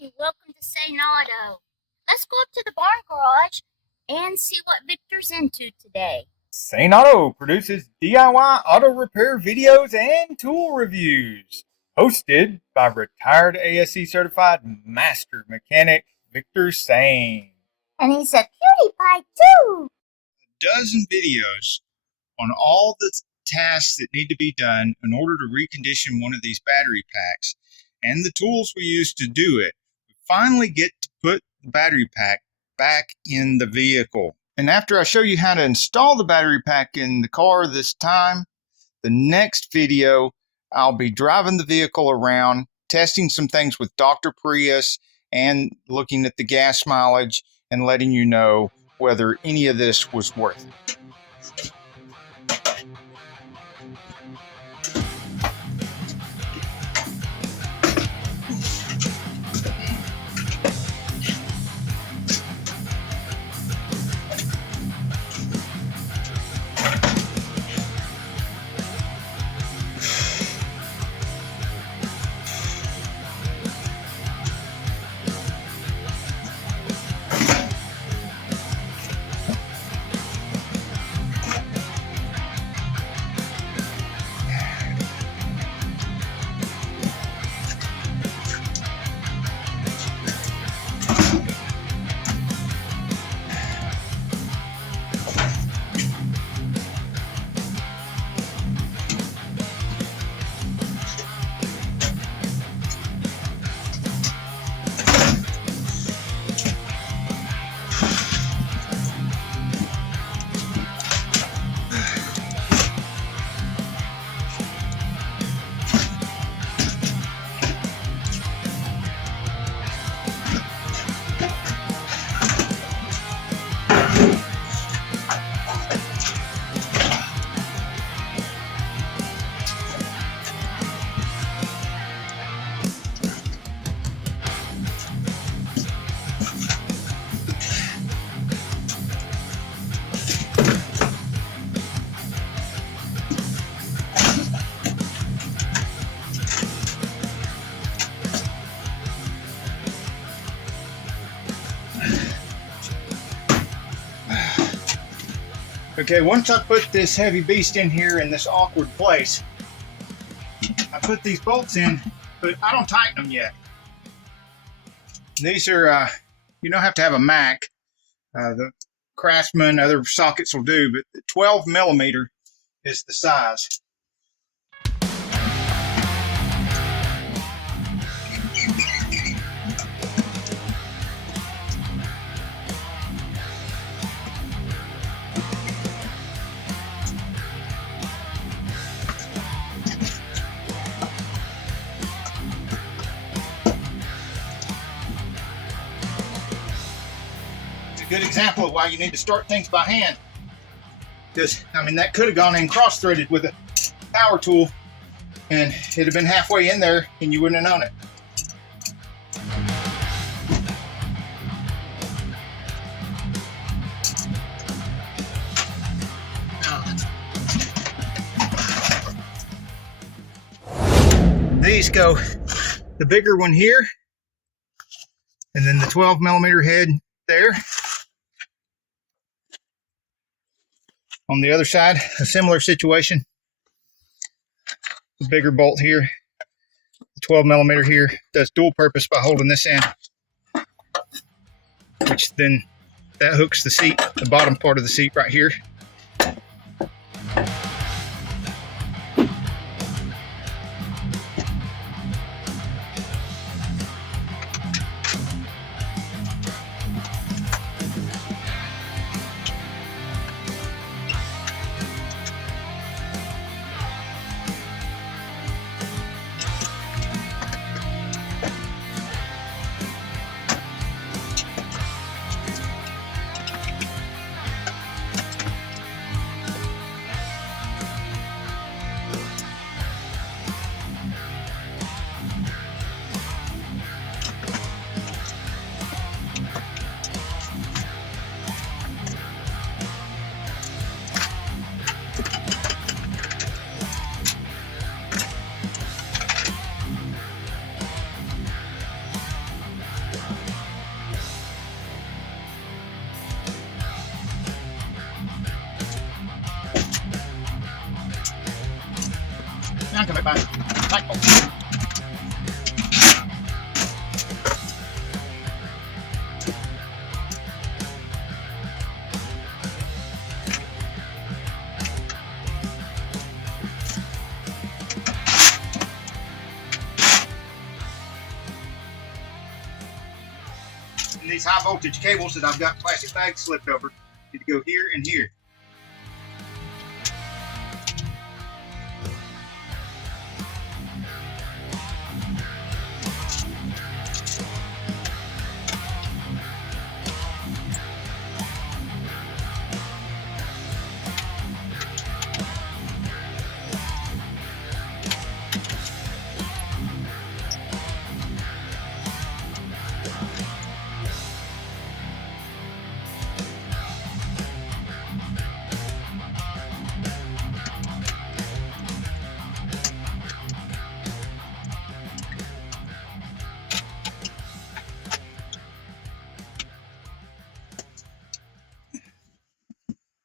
Hey, welcome to Auto. Let's go up to the barn garage and see what Victor's into today. St. Auto produces DIY auto repair videos and tool reviews. Hosted by retired ASE certified master mechanic Victor Sane. And he's a cutie pie too. Dozen videos on all the tasks that need to be done in order to recondition one of these battery packs and the tools we use to do it. We finally get to put the battery pack back in the vehicle. And after I show you how to install the battery pack in the car this time, the next video I'll be driving the vehicle around, testing some things with Dr. Prius and looking at the gas mileage and letting you know whether any of this was worth it. Okay, once I put this heavy beast in here in this awkward place, I put these bolts in, but I don't tighten them yet. These are, you don't have to have a Mac. The Craftsman, other sockets will do, but the 12 millimeter is the size. Good example of why you need to start things by hand, because I mean that could have gone in cross-threaded with a power tool and it'd have been halfway in there and you wouldn't have known it. These go the bigger one here and then the 12 millimeter head there. On the other side, a similar situation. The bigger bolt here, the 12 millimeter here, does dual purpose by holding this in, which then that hooks the seat, the bottom part of the seat right here. come back by. Tight bolt. And these high voltage cables that I've got plastic bags slipped over need to go here and here.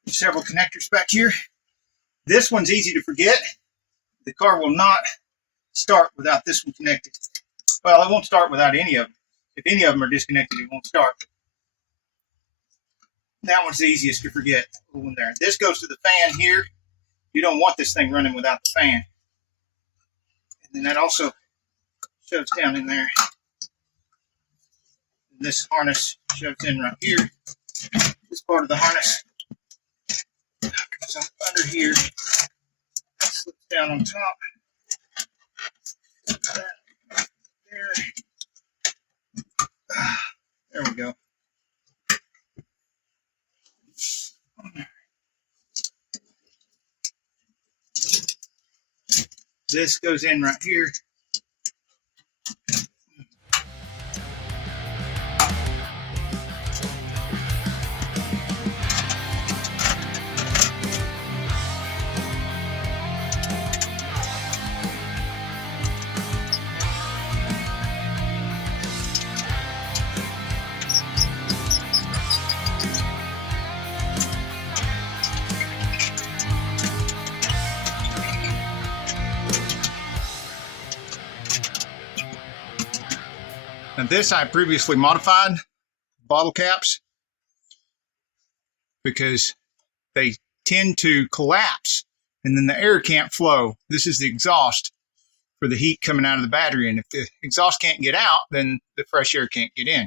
Several connectors back here. This one's easy to forget. The car will not start without this one connected. Well, it won't start without any of them. If any of them are disconnected, it won't start. That one's the easiest to forget. There. This goes to the fan here. You don't want this thing running without the fan. And then that also shoves down in there. And this harness shoves in right here. This part of the harness goes under here, slips down on top. There we go. This goes in right here. And this I previously modified, bottle caps, because they tend to collapse and then the air can't flow. This is the exhaust for the heat coming out of the battery. And if the exhaust can't get out, then the fresh air can't get in.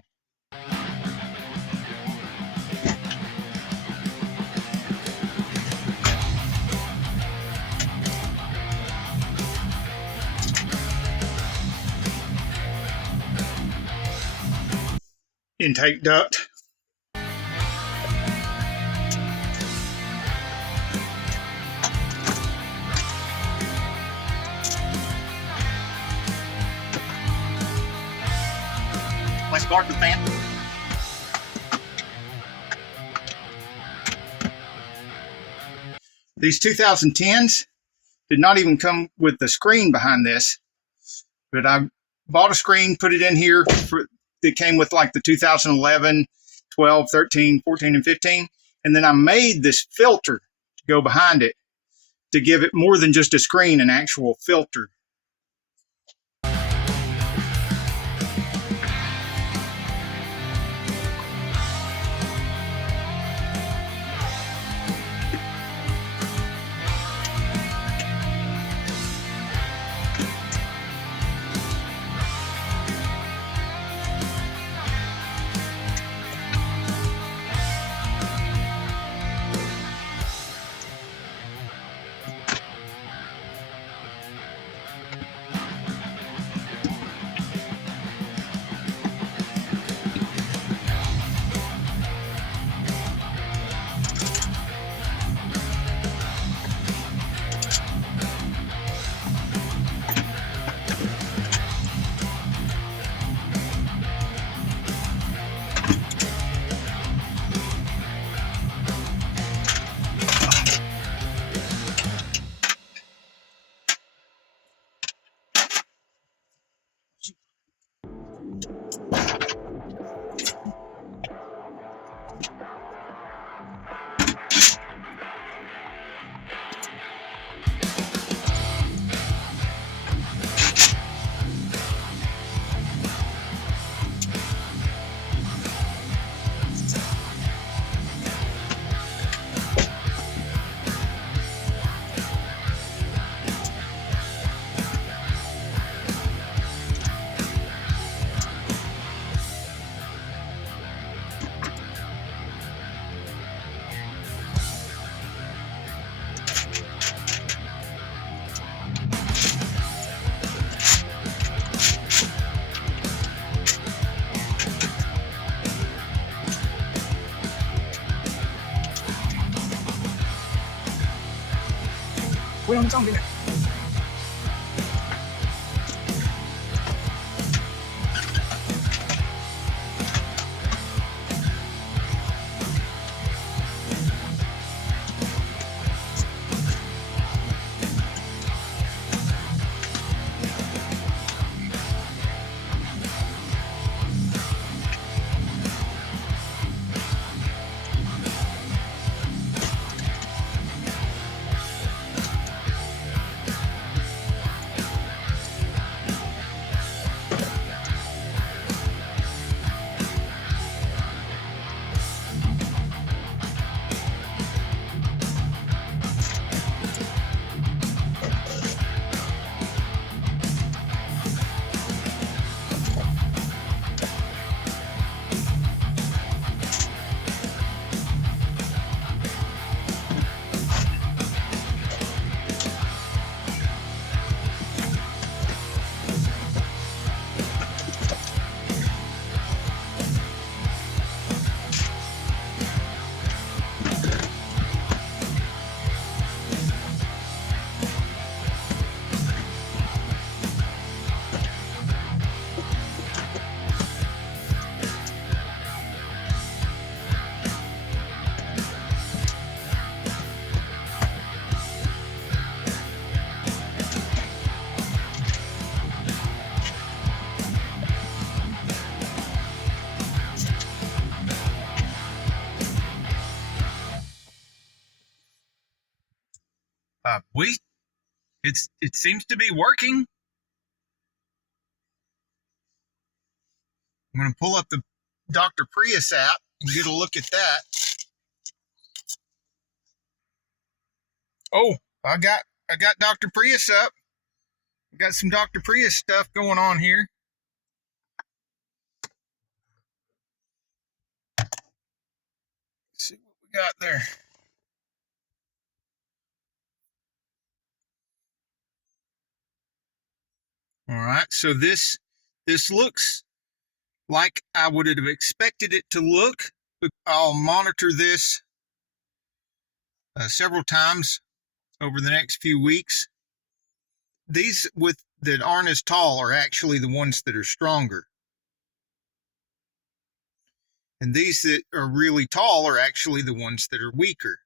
Intake duct. Let's start the fan. These 2010s did not even come with the screen behind this, but I bought a screen, put it in here that came with like the 2011, 12, 13, 14, and 15. And then I made this filter to go behind it to give it more than just a screen, an actual filter. Quit on its own, didn't it? It seems to be working. I'm going to pull up the Dr. Prius app and get a look at that. Oh, I got Dr. Prius up. Got some Dr. Prius stuff going on here. Let's see what we got there. All right, so this looks like I would have expected it to look. I'll monitor this several times over the next few weeks. These that aren't as tall are actually the ones that are stronger. And these that are really tall are actually the ones that are weaker.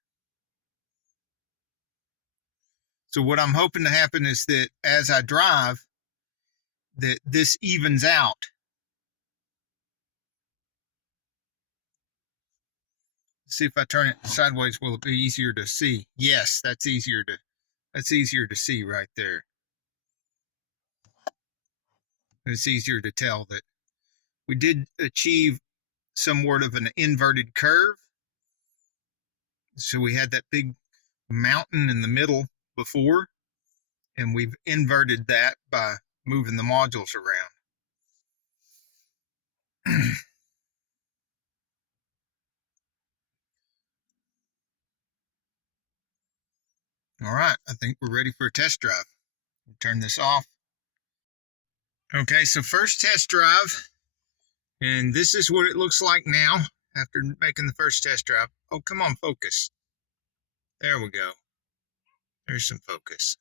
So what I'm hoping to happen is that as I drive, that this evens out. See if I turn it sideways, will it be easier to see? Yes, that's easier to see right there. It's easier to tell that we did achieve somewhat of an inverted curve. So we had that big mountain in the middle before, and we've inverted that by moving the modules around. All right, I think we're ready for a test drive. Turn this off. Okay, so first test drive, and this is what it looks like now after making the first test drive. Oh, come on, focus. There we go. There's some focus.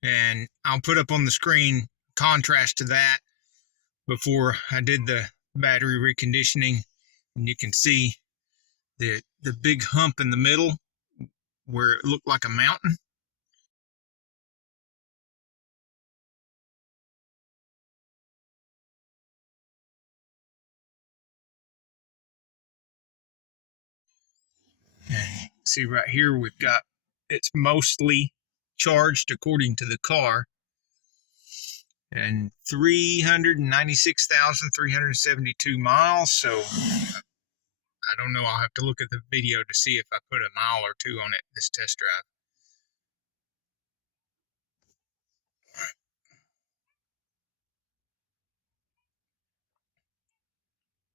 And I'll put up on the screen contrast to that before I did the battery reconditioning, and you can see the big hump in the middle where it looked like a mountain. And see right here, we've got it's mostly charged according to the car, and 396,372 miles. So I don't know. I'll have to look at the video to see if I put a mile or two on it this test drive.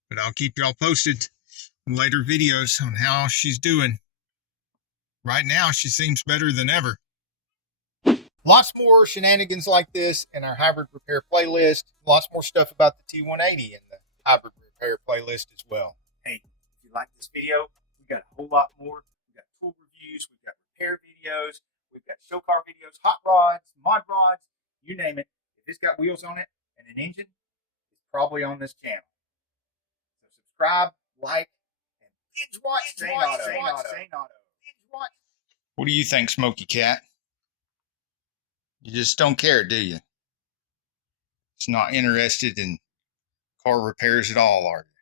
But I'll keep y'all posted in later videos on how she's doing. Right now, she seems better than ever. Lots more shenanigans like this in our hybrid repair playlist. Lots more stuff about the T180 in the hybrid repair playlist as well. Hey, if you like this video, we got a whole lot more. We got tool reviews, we've got repair videos, We've got show car videos, hot rods, mod rods, you name it. If it's got wheels on it and an engine, it's probably on this channel. So subscribe, like, and binge watch Zane Auto. What do you think, Smoky Cat? You just don't care, do you? It's not interested in car repairs at all, are you?